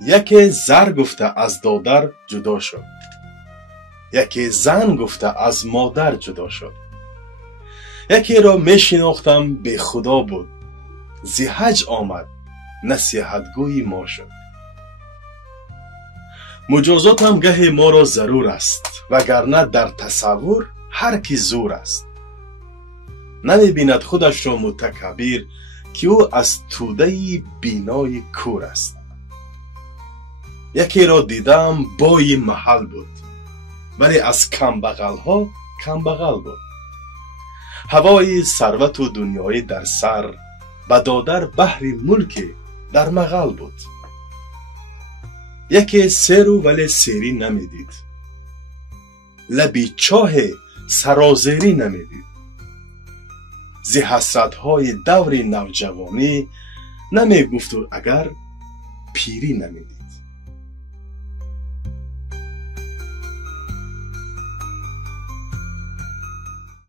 یکی زر گفته از دادر جدا شد، یکی زن گفته از مادر جدا شد. یکی را می شناختم به خدا بود، زی حج آمد نصیحتگوی ما شد. مجازات هم گه ما را ضرور است، وگرنه در تصور هر کی زور است. نمی بیند خودش را متکبر، که او از توده بینای کور است. یکی را دیدم بای محل بود، ولی از کمبغل ها کمبغل بود. هوای ثروت و دنیای در سر، به دادر بحر ملک در مغل بود. یکی سرو ولی سری نمیدید، لبی چاه سرازیری نمیدید. زی حسرت های دور نوجوانی نمی گفت و اگر پیری نمیدید.